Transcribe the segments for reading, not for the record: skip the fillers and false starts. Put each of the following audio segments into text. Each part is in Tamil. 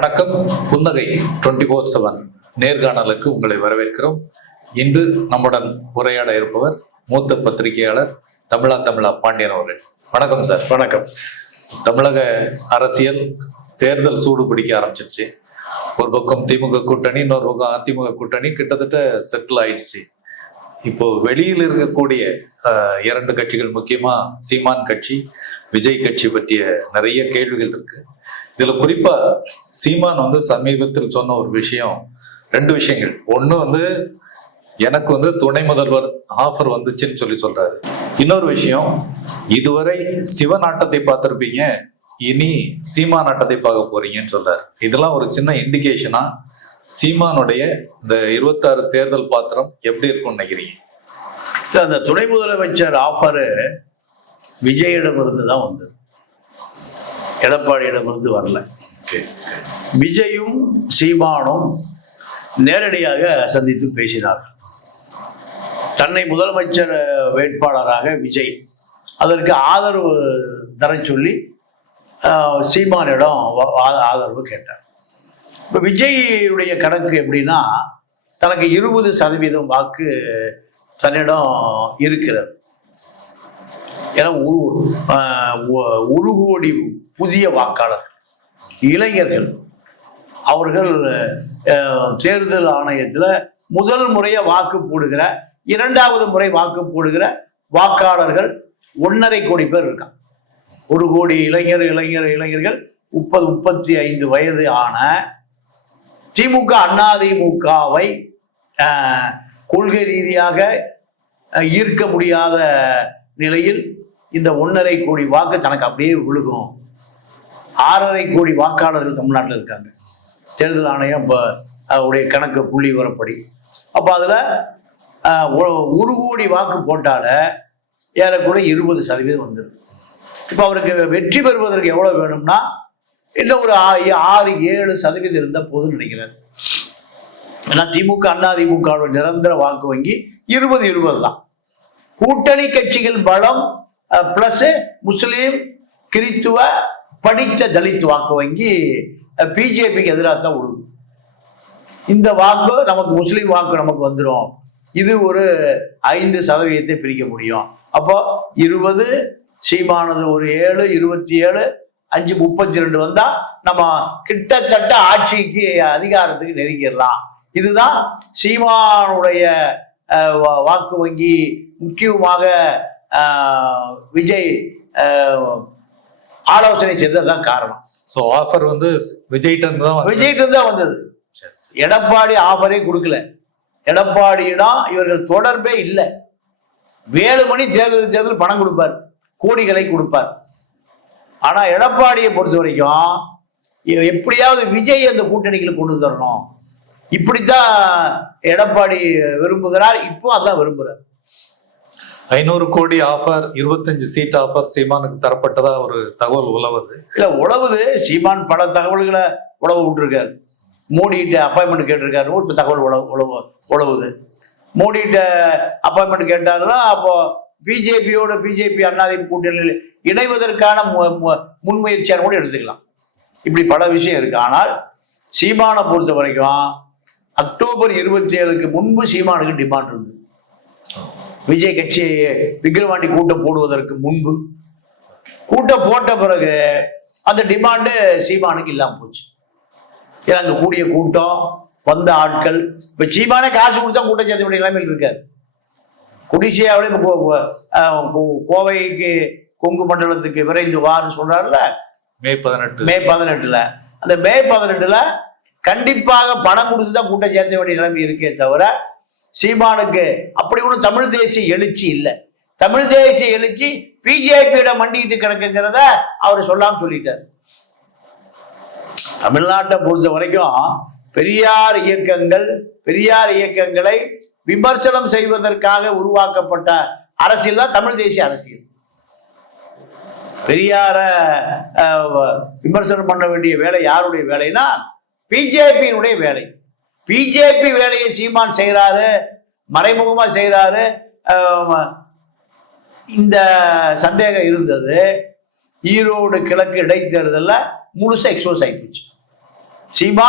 வணக்கம். புன்னகை 24/7 நேர்காணலுக்கு உங்களை வரவேற்கிறோம். இன்று நம்முடன் உரையாட இருப்பவர் மூத்த பத்திரிகையாளர் தமிழா பாண்டியன் அவர்கள். வணக்கம் சார். வணக்கம். தமிழக அரசியல் தேர்தல் சூடு பிடிக்க ஆரம்பிச்சிருச்சு. ஒரு பக்கம் திமுக கூட்டணி, இன்னொரு பக்கம் அதிமுக கூட்டணி கிட்டத்தட்ட செட்டில் ஆயிடுச்சு. இப்போ வெளியில் இருக்கக்கூடிய இரண்டு கட்சிகள், முக்கியமா சீமான் கட்சி, விஜய் கட்சி பற்றிய நிறைய கேள்விகள் இருக்கு. இதுல குறிப்பா சீமான் சமீபத்தில் சொன்ன ஒரு விஷயம், ரெண்டு விஷயங்கள். ஒண்ணு எனக்கு துணை முதல்வர் ஆஃபர் வந்துச்சுன்னு சொல்றாரு. இன்னொரு விஷயம், இதுவரை சிவன் ஆட்டத்தை பார்த்திருப்பீங்க, இனி சீமான் ஆட்டத்தை பார்க்க போறீங்கன்னு சொல்றாரு. இதெல்லாம் ஒரு சின்ன இண்டிகேஷனா சீமானுடைய இந்த 26 தேர்தல் பாத்திரம் எப்படி இருக்கும்னு நினைக்கிறீங்க? அந்த துணை முதலமைச்சர் ஆஃபரு விஜயிடமிருந்து தான் வந்தது, எடப்பாடியிடமிருந்து வரல. விஜயும் சீமானும் நேரடியாக சந்தித்து பேசினார்கள். தன்னை முதலமைச்சர் வேட்பாளராக விஜய் அதற்கு ஆதரவு தர சொல்லி சீமானிடம் ஆதரவு கேட்டார். இப்போ விஜயுடைய கணக்கு எப்படின்னா, தனக்கு 20% வாக்கு தன்னிடம் இருக்கிறது. ஏன்னா ஒரு கோடி புதிய வாக்காளர் இளைஞர்கள், அவர்கள் தேர்தல் ஆணையத்தில் முதல் முறையை வாக்கு போடுகிற, இரண்டாவது முறை வாக்கு போடுகிற வாக்காளர்கள் 1.5 கோடி பேர் இருக்காங்க. 1 கோடி இளைஞர்கள் 30-35 வயது ஆன திமுக அதிமுகவை கொள்கை ரீதியாக ஈர்க்க முடியாத நிலையில் இந்த 1.5 கோடி வாக்கு தனக்கு அப்படியே விழுகும். 6.5 கோடி வாக்காளர்கள் தமிழ்நாட்டில் இருக்காங்க. தேர்தல் ஆணையம் இப்போ அவருடைய கணக்கு புள்ளி வரப்படி, அப்போ அதில் 1 கோடி வாக்கு போட்டால ஏறக்குறைய 20% வந்துடுது. இப்போ அவருக்கு வெற்றி பெறுவதற்கு எவ்வளோ வேணும்னா, இன்னும் ஒரு 6-7% இருந்தால் போதும்னு நினைக்கிறேன். ஏன்னா திமுக அதிமுக நிரந்தர வாக்கு வங்கி 20 தான். கூட்டணி கட்சிகள் பலம் பிளஸ் முஸ்லீம், கிறித்துவ, படித்த தலித் வாக்கு வங்கி பிஜேபிக்கு எதிராக தான் விழுகும். இந்த வாக்கு நமக்கு, முஸ்லீம் வாக்கு நமக்கு வந்துடும். இது ஒரு 5% பிரிக்க முடியும். அப்போ 20, சீமானது ஒரு 7, 27, 5, 32 வந்தா நம்ம கிட்டத்தட்ட ஆட்சிக்கு அதிகாரத்துக்கு நெருங்கிடலாம். இதுதான் சீமானுடைய வாக்கு வங்கி. முக்கியமாக விஜய் ஆலோசனை செய்ததுதான் காரணம். ஸோ ஆஃபர் விஜய்கிட்ட தான் வந்தது. எடப்பாடி ஆஃபரே கொடுக்கல. எடப்பாடியிடம் இவர்கள் தொடர்பே இல்லை. வேலுமணி தேர்தல் பணம் கொடுப்பார், கோடிகளை கொடுப்பார். ஆனா எடப்பாடியை பொறுத்த வரைக்கும் எப்படியாவது விஜய் அந்த கூட்டணிகளை கொண்டு தரணும், இப்படித்தான் எடப்பாடி விரும்புகிறார். இப்போ அதான் விரும்புறார். 500 கோடி ஆஃபர், 25 சீட் ஆஃபர் சீமானுக்கு தரப்பட்டதா ஒரு தகவல் உலவுது. இல்ல உழவுது, சீமான் பல தகவல்களை உழவு விட்டுருக்காரு. மோடிகிட்ட அப்பாயின்மெண்ட் கேட்டிருக்காரு, ஒரு தகவல் உழவுது. மோடிகிட்ட அப்பாயின்மெண்ட் கேட்டாருன்னா அப்போ பிஜேபி அதிமுக கூட்டணியில் இணைவதற்கான முன்முயற்சியான கூட எடுத்துக்கலாம். இப்படி பல விஷயம் இருக்கு. ஆனால் சீமானை பொறுத்த வரைக்கும் அக்டோபர் 27க்கு முன்பு சீமானுக்கு டிமாண்ட் இருந்தது. விஜய் கட்சி விக்கிரவாண்டி கூட்டம் போடுவதற்கு முன்பு, கூட்டம் போட்ட பிறகு அந்த டிமாண்டு சீமானுக்கு இல்லாம போச்சு. ஏன்னா அங்க கூடிய கூட்டம், வந்த ஆட்கள், இப்ப சீமானே காசு கொடுத்தா கூட்டம் சேர்த்த வேண்டிய நிலைமையில் இருக்காரு. குடிசையாவிலே கோவைக்கு கொங்கு மண்டலத்துக்கு விரைந்து வான்னு சொல்றாருல, மே 18ல. அந்த மே 18ல கண்டிப்பாக பணம் கொடுத்துதான் கூட்டம் சேர்த்த வேண்டிய நிலைமை இருக்கே தவிர, சீமானுக்கு அப்படி ஒன்றும் தமிழ் தேசிய எழுச்சி இல்லை. தமிழ் தேசிய எழுச்சி பிஜேபியிட மண்டிக்கிட்டு கிடக்குங்கிறத அவர் சொல்லாம சொல்லிட்டார். தமிழ்நாட்டை பொறுத்த வரைக்கும் பெரியார் இயக்கங்களை விமர்சனம் செய்வதற்காக உருவாக்கப்பட்ட அரசியல் தான் தமிழ் தேசிய அரசியல். பெரியார விமர்சனம் பண்ண வேண்டிய வேலை யாருடைய வேலைன்னா பிஜேபியினுடைய வேலை. பிஜேபி வேலையை சீமான் செய்யறாரு, மறைமுகமா செய்யறாரு. இந்த சந்தேகம் இருந்தது. ஈரோடு கிழக்கு இடைத்தேர்தலில் முழுசா எக்ஸ்போஸ் ஆகிப்போச்சு. சீமா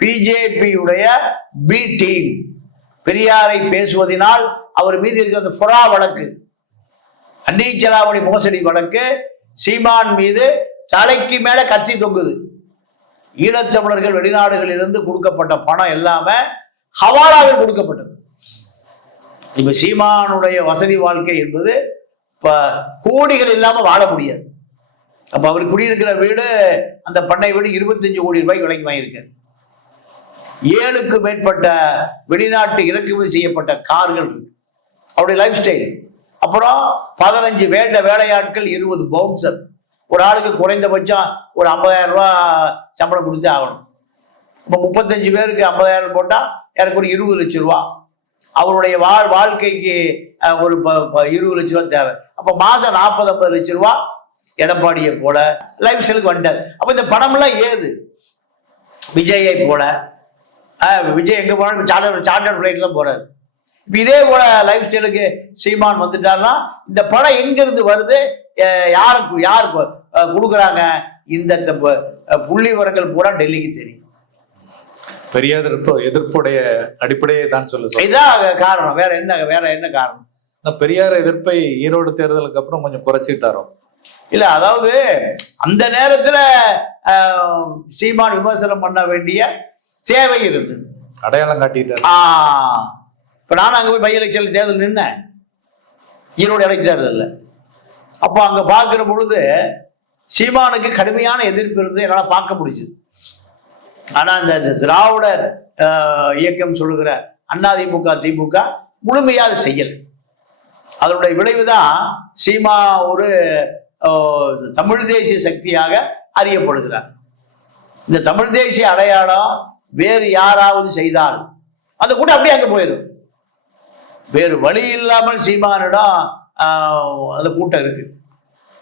பிஜேபியுடைய பி டீம். பெரியாரை பேசுவதனால் அவர் மீது இருக்கிற அந்த ஃபுரா வழக்கு, அந்நிய செலாவணி மோசடி வழக்கு சீமான் மீது தலைக்கு மேல கத்தி தொங்குது. ஈழத்தமிழர்கள் வெளிநாடுகளிலிருந்து கொடுக்கப்பட்ட பணம் எல்லாமே ஹவாலாவில் கொடுக்கப்பட்டது. இப்ப சீமானுடைய வசதி வாழ்க்கை என்பது இப்ப கோடிகள் இல்லாம வாழ முடியாது. அப்ப அவர் குடியிருக்கிற வீடு, அந்த பண்ணை வீடு 25 கோடி ரூபாய்க்கு விலைக்கு வாங்கியிருக்காரு. 7க்கு மேற்பட்ட வெளிநாட்டு இறக்குமதி செய்யப்பட்ட கார்கள் இருக்கு. அவருடைய லைஃப் ஸ்டைல். அப்புறம் 15 வேலையாட்கள், 20 பவுன்சர். ஒரு ஆளுக்கு குறைந்தபட்சம் ஒரு 50,000 ரூபாய் சம்பளம் கொடுத்து ஆகணும். இப்போ 35 பேருக்கு 50,000 போட்டா எனக்கு ஒரு 20 லட்சம் ரூபா. அவருடைய வாழ்க்கைக்கு ஒரு 20 லட்சம் ரூபா தேவை. அப்ப மாசம் 40-50 லட்சம் ரூபா எடப்பாடியை போல லைஃப் ஸ்டைலுக்கு வந்துட்டார். அப்ப இந்த படம்லாம் ஏது? விஜயை போல, விஜய் எங்க போனாலும் சார்ட்டர் ஃபிளைட் தான் போறாரு. இப்ப இதே போல லைஃப் ஸ்டைலுக்கு சீமான் வந்துட்டாருன்னா இந்த படம் எங்கிருந்து வருது, யாரு கொடுக்குறாங்க, இந்த புள்ளி விவரங்கள் பூரா டெல்லிக்கு தெரியும். பெரிய எதிர்ப்புடைய அடிப்படையை தான் சொல்ல இதான் காரணம். வேற என்ன காரணம்? பெரியார் எதிர்ப்பை ஈரோடு தேர்தலுக்கு அப்புறம் கொஞ்சம் குறைச்சிட்டாரோ இல்ல, அதாவது அந்த நேரத்துல சீமான் விமர்சனம் பண்ண வேண்டிய தேவை இருந்து அடையாளம் காட்டிட்டார். இப்ப நானும் அங்க போய் பை எலெக்ஷன் தேர்தல் நின்னேன், ஈரோடு எலெக்ஷன் தேர்தல். அப்போ அங்க பாக்குற பொழுது சீமானுக்கு கடுமையான எதிர்ப்பு இருந்து என்னால பார்க்க முடிஞ்சது. ஆனா இந்த திராவிட இயக்கம் சொல்லுகிற அதிமுக திமுக முழுமையா அதை செய்யல. அதனுடைய விளைவுதான் சீமா ஒரு தமிழ் தேசிய சக்தியாக அறியப்படுகிறார். இந்த தமிழ் தேசிய அடையாளம் வேறு யாராவது செய்தால் அந்த கூட்டம் அப்படியே அங்க போயிடும். வேறு வழி இல்லாமல் சீமானிடம் அந்த கூட்டம் இருக்கு.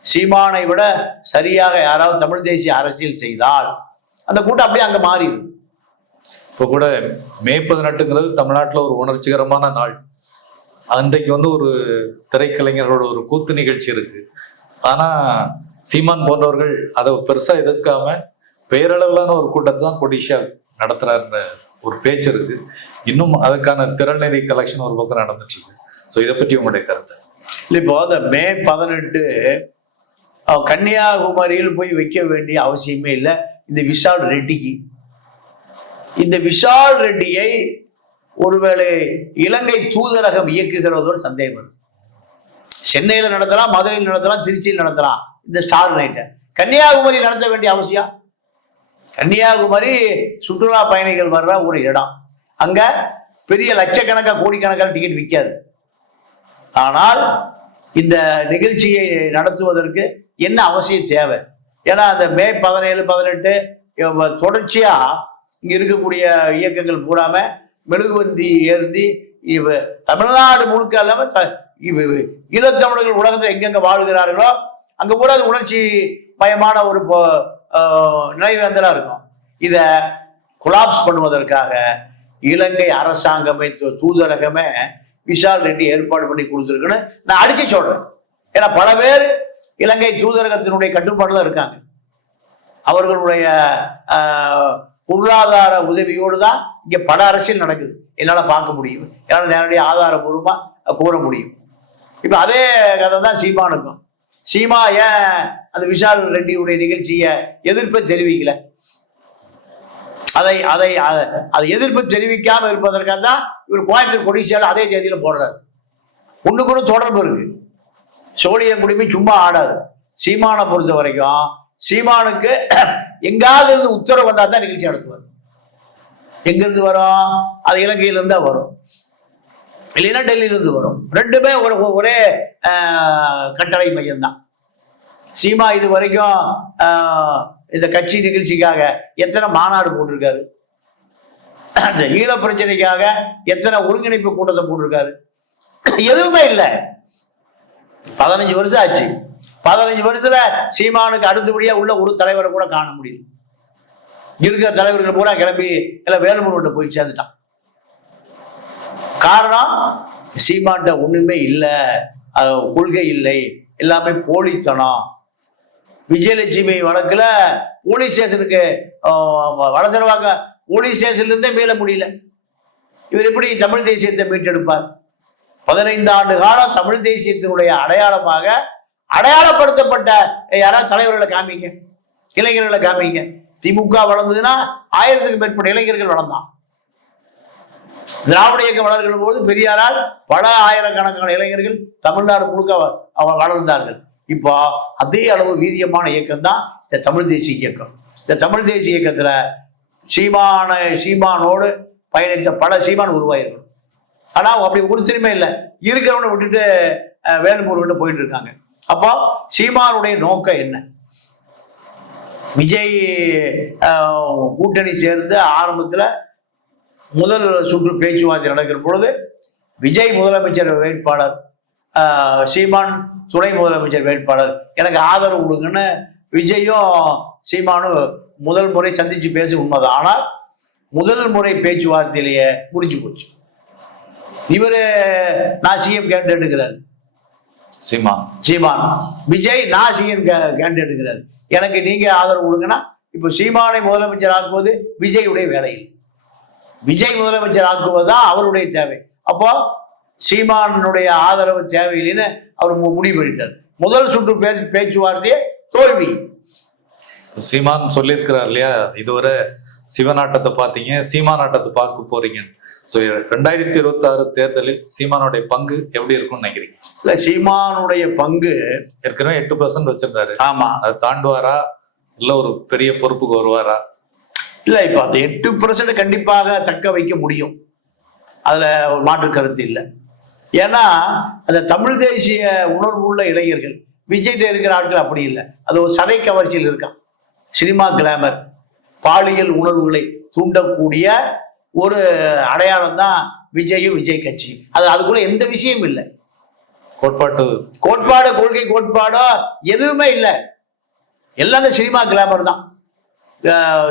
சீமானை விட சரியாக யாராவது தமிழ் தேசிய அரசியல் செய்தால் அந்த கூட்டம் அப்படியே அங்க மாறிடும். இப்போ கூட மே 18ங்கிறது தமிழ்நாட்டில் ஒரு உணர்ச்சிகரமான நாள். அன்றைக்கு ஒரு திரைக்கலைஞர்களோட ஒரு கூத்து நிகழ்ச்சி இருக்கு. ஆனா சீமான் போன்றவர்கள் அதை பெருசா எதிர்க்காம பெயரளவிலான ஒரு கூட்டத்தை தான் கொடிஷா நடத்துறாருன்ற ஒரு பேச்சு இருக்கு. இன்னும் அதுக்கான திறனறி கலெக்ஷன் ஒரு பக்கம் நடந்துட்டு இருக்கு. ஸோ இதை பற்றி உங்களுடைய கருத்து? இல்லை, இப்போ அந்த மே 18 கன்னியாகுமரியில் போய் வைக்க வேண்டிய அவசியமே இல்லை. இந்த விஷால் ரெட்டிக்கு, இந்த விஷால் ரெட்டியை ஒருவேளை இலங்கை தூதரகம் இயக்குகிறதோடு சந்தேகம் வருது. சென்னையில நடத்தலாம், மதுரையில் நடத்தலாம், திருச்சியில் நடத்தலாம். இந்த ஸ்டார் நைட்டை கன்னியாகுமரி நடத்த வேண்டிய அவசியம்? கன்னியாகுமரி சுற்றுலா பயணிகள் வர்ற ஒரு இடம். அங்க பெரிய லட்சக்கணக்கான கோடிக்கணக்கான டிக்கெட் விற்காது. ஆனால் இந்த நிகழ்ச்சியை நடத்துவதற்கு என்ன அவசியம் தேவை? ஏன்னா அந்த மே 17, 18 தொடர்ச்சியா இங்க இருக்கக்கூடிய இயக்கங்கள் பூராம மெழுகுவந்தி ஏந்தி தமிழ்நாடு முழுக்க இல்லாம ஈழத்தமிழர்கள் உலகத்தில் எங்கெங்க வாழ்கிறார்களோ அங்க பூரா அது உணர்ச்சி மயமான ஒரு நினைவேந்தலா இருக்கும். இத கொலாப்ஸ் பண்ணுவதற்காக இலங்கை அரசாங்கமே தூதரகமே விஷால் ரெட்டி ஏற்பாடு பண்ணி கொடுத்துருக்குன்னு நான் அடிச்சு சொல்றேன். ஏன்னா பல பேர் இலங்கை தூதரகத்தினுடைய கட்டுப்பாடுல இருக்காங்க. அவர்களுடைய பொருளாதார உதவியோடு தான் இங்க பல அரசியல் நடக்குது. என்னால பார்க்க முடியும், என்னால நேரடியாக ஆதாரபூர்வமா கூற முடியும். இப்ப அதே கதை தான் சீமானுக்கும். சீமா ஏன் அந்த விஷால் ரெட்டியுடைய நிகழ்ச்சியை எதிர்ப்பை தெரிவிக்கல? அதை எதிர்ப்பு தெரிவிக்காம இருப்பதற்காக தான் இவர் கோயம்புத்தூர் கொடிசியால அதே தேதியில போடுறாரு. ஒண்ணு கூட தொடர்பு இருக்கு. சோழியம் குடிமை சும்மா ஆடாது. சீமானை பொறுத்த வரைக்கும் சீமானுக்கு எங்காவது இருந்து உத்தரவு வந்தா தான் நிகழ்ச்சி நடத்துவார். எங்கிருந்து வரும்? அது இலங்கையில இருந்தா வரும், இல்லைன்னா டெல்லியில இருந்து வரும். ரெண்டுமே ஒரே கட்டளை மையம் தான். சீமா இது வரைக்கும் இந்த கட்சி நிகழ்ச்சிக்காக எத்தனை மாநாடு போட்டிருக்காரு, அந்த ஈழ பிரச்சனைக்காக எத்தனை ஒருங்கிணைப்பு கூட்டத்தை போட்டிருக்காரு? எதுவுமே இல்லை. 15 வருஷம் ஆச்சு. 15 வருஷத்துல சீமானுக்கு அடுத்தபடியா உள்ள ஒரு தலைவரை கூட காண முடியல. இருக்கிற தலைவர்கள் பூரா கிளம்பி எல்லாம் வேலுமணி போய் சேர்ந்துட்டான். காரணம் சீமான்ட்ட ஒண்ணுமே இல்லை, கொள்கை இல்லை, எல்லாமே போலித்தனம். விஜயலட்சுமி வழக்குல போலீஸ் ஸ்டேஷனுக்கு வடசரவாக்க போலீஸ் ஸ்டேஷன்ல இருந்தே மீள முடியல. இவர் எப்படி தமிழ் தேசியத்தை மீட்டெடுப்பார்? 15 ஆண்டு காலம் தமிழ் தேசியத்தினுடைய அடையாளமாக அடையாளப்படுத்தப்பட்ட யாராவது தலைவர்களை காமிங்க, இளைஞர்களை காமிங்க. திமுக வளர்ந்ததுன்னா 1000க்கு மேற்பட்ட இளைஞர்கள் வளர்ந்தான். திராவிட இயக்கம் வளர்கிற போது பெரியாரால் பல ஆயிரக்கணக்கான இளைஞர்கள் தமிழ்நாடு முழுக்க வளர்ந்தார்கள். இப்போ அதே அளவு வீரியமான இயக்கம் தான் இந்த தமிழ் தேசிய இயக்கம். இந்த தமிழ் தேசிய இயக்கத்துல சீமானோடு பயணித்த பல சீமான் உருவாயிருக்கணும். ஆனா அப்படி உறுத்தியுமே இல்லை, இருக்கிறவனை விட்டுட்டு வேலுமூர் விட்டு போயிட்டு இருக்காங்க. அப்போ சீமானுடைய நோக்கம் என்ன? விஜய் கூட்டணி சேர்ந்து ஆரம்பத்துல முதல் சுற்று பேச்சுவார்த்தை நடக்கிற பொழுது விஜய் முதலமைச்சர் வேட்பாளர், சீமான் துணை முதலமைச்சர் வேட்பாளர், எனக்கு ஆதரவு கொடுங்கன்னு விஜயும் சீமானும் முதல் முறை சந்திச்சு பேசி உண்மைதான். ஆனால் முதல் முறை பேச்சுவார்த்தையிலேயே முடிஞ்சு போச்சு. இவரு நான் சிஎம் கேண்டேட் எடுக்கிறார் சீமான், விஜய் நான் சிஎம் கேண்டேட் எடுக்கிறார், எனக்கு நீங்க ஆதரவு கொடுங்கன்னா இப்போ சீமானை முதலமைச்சர் ஆக்குவது விஜயுடைய வேலையில், விஜய் முதலமைச்சர் ஆக்குவதுதான் அவருடைய தேவை. அப்போ சீமானுடைய ஆதரவு தேவையில்லைன்னு அவர் முடிவு பண்ணிட்டார். முதல் சுற்று பேச்சுவார்த்தையே தோல்வி. சீமான் சொல்லியிருக்கிறார் இல்லையா, இதுவரை சிவநாட்டத்தை பார்த்தீங்க, சீமாநாட்டத்தை பார்க்க போறீங்க. ஸோ 2026 தேர்தலில் சீமானுடைய பங்கு எப்படி இருக்கும்னு நினைக்கிறீங்க? இல்ல, சீமானுடைய பங்கு ஏற்கனவே 8% வச்சிருந்தாரு. ஆமா, அதை தாண்டுவாரா இல்ல ஒரு பெரிய பொறுப்புக்கு வருவாரா? இல்ல, இப்ப அந்த 8% கண்டிப்பாக தக்க வைக்க முடியும், அதுல ஒரு மாற்று கருத்து இல்லை. ஏன்னா அந்த தமிழ் தேசிய உணர்வு உள்ள இளைஞர்கள் விஜய்கிட்ட இருக்கிற ஆட்கள் அப்படி இல்லை. அது ஒரு சதை கவர்ச்சியில் இருக்கான். சினிமா கிளாமர், பாலியல் உணர்வுகளை தூண்டக்கூடிய ஒரு அடையாளம் தான் விஜயும் விஜய் கட்சி. அதுக்குள்ள எந்த விஷயம் இல்லை, கோட்பாடு கொள்கை கோட்பாடோ எதுவுமே இல்லை. எல்லாமே சினிமா கிளாமர் தான்.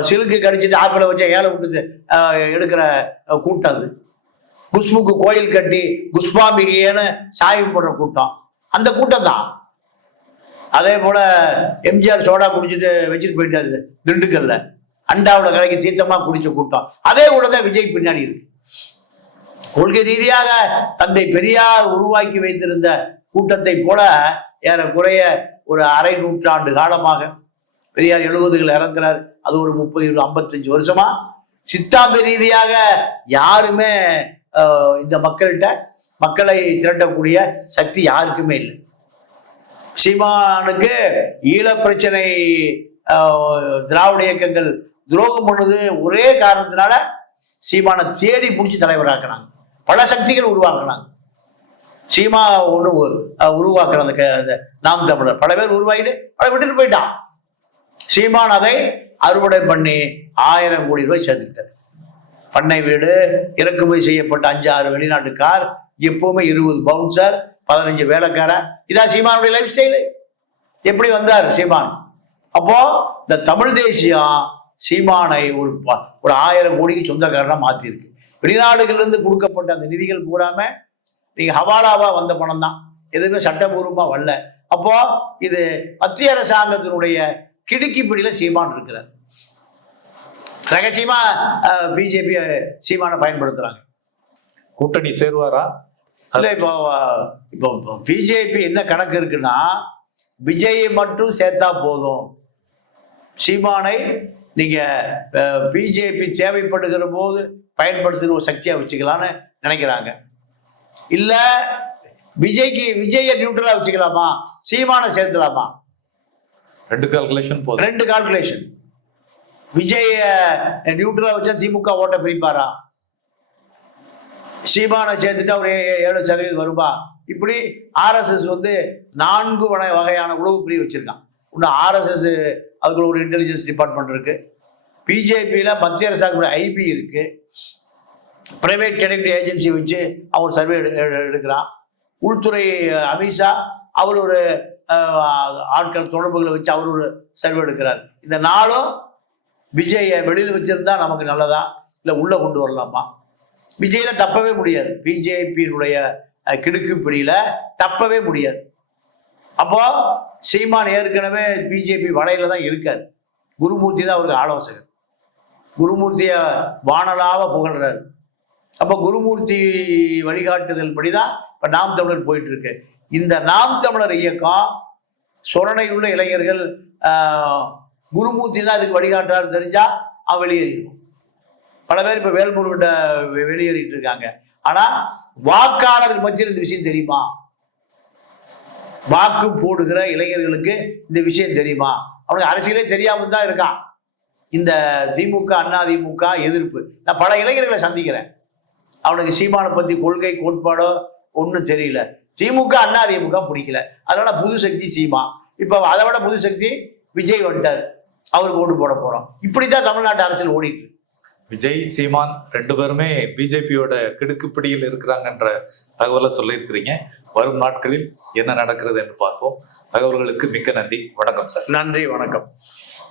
சிலுக்கு கடிச்சிட்டு ஆப்பிள வச்ச ஏழை விட்டு எடுக்கிற கூட்டம் அது. குஷ்புக்கு கோயில் கட்டி குஷ்பாம்பிகைன்னு சாயம் போடுற கூட்டம், அந்த கூட்டம் தான். அதே போல எம்ஜிஆர் சோடா குடிச்சிட்டு வச்சுட்டு போயிட்டாரு திண்டுக்கல்ல, அண்டாவில் கலைக்கு சீத்தமா குடிச்ச கூட்டம். அதே கூட தான் விஜய் பின்னாடி இருக்கு. கொள்கை ரீதியாக தந்தை பெரியார் உருவாக்கி வைத்திருந்த கூட்டத்தை போல ஏறக்குறைய ஒரு அரை நூற்றாண்டு காலமாக, பெரியார் 70கள் இறங்குறாரு, அது ஒரு 30-55 வருஷமா சித்தாந்த ரீதியாக யாருமே இந்த மக்களை திரட்டக்கூடிய சக்தி யாருக்குமே இல்லை. சீமானுக்கு ஈழ பிரச்சனை திராவிட இயக்கங்கள் துரோகம் பண்ணுது ஒரே காரணத்தினால சீமானை தேடி பிடிச்சி தலைவராக்குனாங்க. பல சக்திகள் உருவாக்குனாங்க. சீமா ஒண்ணு உருவாக்குற அந்த நாம் தமிழர் பல பேர் உருவாக்கிட்டு பல விட்டுட்டு போயிட்டான். சீமான் அதை அறுவடை பண்ணி 1000 கோடி ரூபாய் சேர்த்துக்கிட்டார். பண்ணை வீடு, இறக்குமதி செய்யப்பட்ட 5-6 வெளிநாட்டு கார், எப்பவுமே 20 பவுன்சர், 15 வேலைக்காரன். இதான் சீமானுடைய லைஃப் ஸ்டைலு. எப்படி வந்தார் சீமான்? அப்போ இந்த தமிழ் தேசியம் சீமானை ஒரு 1000 கோடிக்கு சொந்தக்காரனா மாத்திருக்கு. வெளிநாடுகள்ல இருந்து கொடுக்கப்பட்ட அந்த நிதிகள் பூராம நீங்க ஹவாலாவா வந்த பணம் தான், எதுவுமே சட்டபூர்வமா வரல. அப்போ இது மத்திய அரசாங்கத்தினுடைய கிடுக்கி பிடியில சீமான் இருக்கிறார். ரகசியமா பிஜேபி சீமானை பயன்படுத்துறாங்க. கூட்டணி சேருவாரா? இல்ல, இப்போ பிஜேபி என்ன கணக்கு இருக்குன்னா, விஜயை மட்டும் சேர்த்தா போதும், சீமானை நீங்க பிஜேபி தேவைப்படுகிற போது பயன்படுத்துகிற ஒரு சக்தியா வச்சுக்கலான்னு நினைக்கிறாங்க. இல்ல விஜயை நியூட்ரலா வச்சுக்கலாமா, சீமானை சேர்த்துலாமா? 2 கால்குலேஷன் போதும். 2 கால்குலேஷன். விஜய நியூட்ரலா வச்சா திமுக ஓட்ட பிரிப்பாரா? சீமானை சேர்த்துட்டா ஒரு 7% வருமா? இப்படி ஆர்எஸ்எஸ் 4 வகையான உளவு பிரிவு வச்சிருக்கான். இன்னும் ஆர்எஸ்எஸ் அதுக்குள்ள ஒரு இன்டெலிஜென்ஸ் டிபார்ட்மெண்ட் இருக்கு. பிஜேபியில மத்திய அரசாங்க ஐபி இருக்கு. பிரைவேட் டெடெக்டிவ் ஏஜென்சி வச்சு அவர் சர்வே எடுக்கிறான். உள்துறை அமித்ஷா அவர் ஒரு ஆட்கள் தொடர்புகளை வச்சு அவர் ஒரு சர்வே எடுக்கிறார். இந்த 4ம் விஜய வெளியில் வச்சிருந்தா நமக்கு நல்லதா இல்லை உள்ள கொண்டு வரலாமா? விஜயில தப்பவே முடியாது. பிஜேபியினுடைய கிடுக்கு பிடியில தப்பவே முடியாது. அப்போ சீமான் ஏற்கனவே பிஜேபி வலையில தான் இருக்காரு. குருமூர்த்தி தான் அவருக்கு ஆலோசகர். குருமூர்த்தியை வானலாவ புகழ்றாரு. அப்போ குருமூர்த்தி வழிகாட்டுதல் படிதான் இப்போ நாம் தமிழர் போயிட்டு இருக்கு. இந்த நாம் தமிழர் இயக்கம் சொரணையுள்ள இளைஞர்கள் குருமூர்த்தி தான் இதுக்கு வழிகாட்டுறாரு தெரிஞ்சா அவன் வெளியேறிடும். பல பேர் இப்போ வேல்முருகிட்ட வெளியேறிட்டு இருக்காங்க. ஆனா வாக்காளர்கள் மத்தியில் இந்த விஷயம் தெரியுமா? வாக்கு போடுகிற இளைஞர்களுக்கு இந்த விஷயம் தெரியுமா? அவனுக்கு அரசியலே தெரியாம தான் இருக்கான். இந்த திமுக அதிமுக எதிர்ப்பு நான் பல இளைஞர்களை சந்திக்கிறேன். அவனுக்கு சீமானை பத்தி கொள்கை கோட்பாடோ ஒன்றும் தெரியல. திமுக அதிமுக பிடிக்கல, அதனால புது சக்தி சீமா. இப்போ அதை விட புது சக்தி விஜய் வந்துட்டார், அவருக்கு ஓட்டு போட போறோம். இப்படித்தான் தமிழ்நாட்டு அரசியல் ஓடிட்டு. விஜய் சீமான் 2 பேருமே பிஜேபியோட கிடுக்குப்பிடியில் இருக்கிறாங்கன்ற தகவலை சொல்லியிருக்கிறீங்க. வரும் நாட்களில் என்ன நடக்கிறது என்று பார்ப்போம். தகவல்களுக்கு மிக்க நன்றி. வணக்கம் சார். நன்றி, வணக்கம்.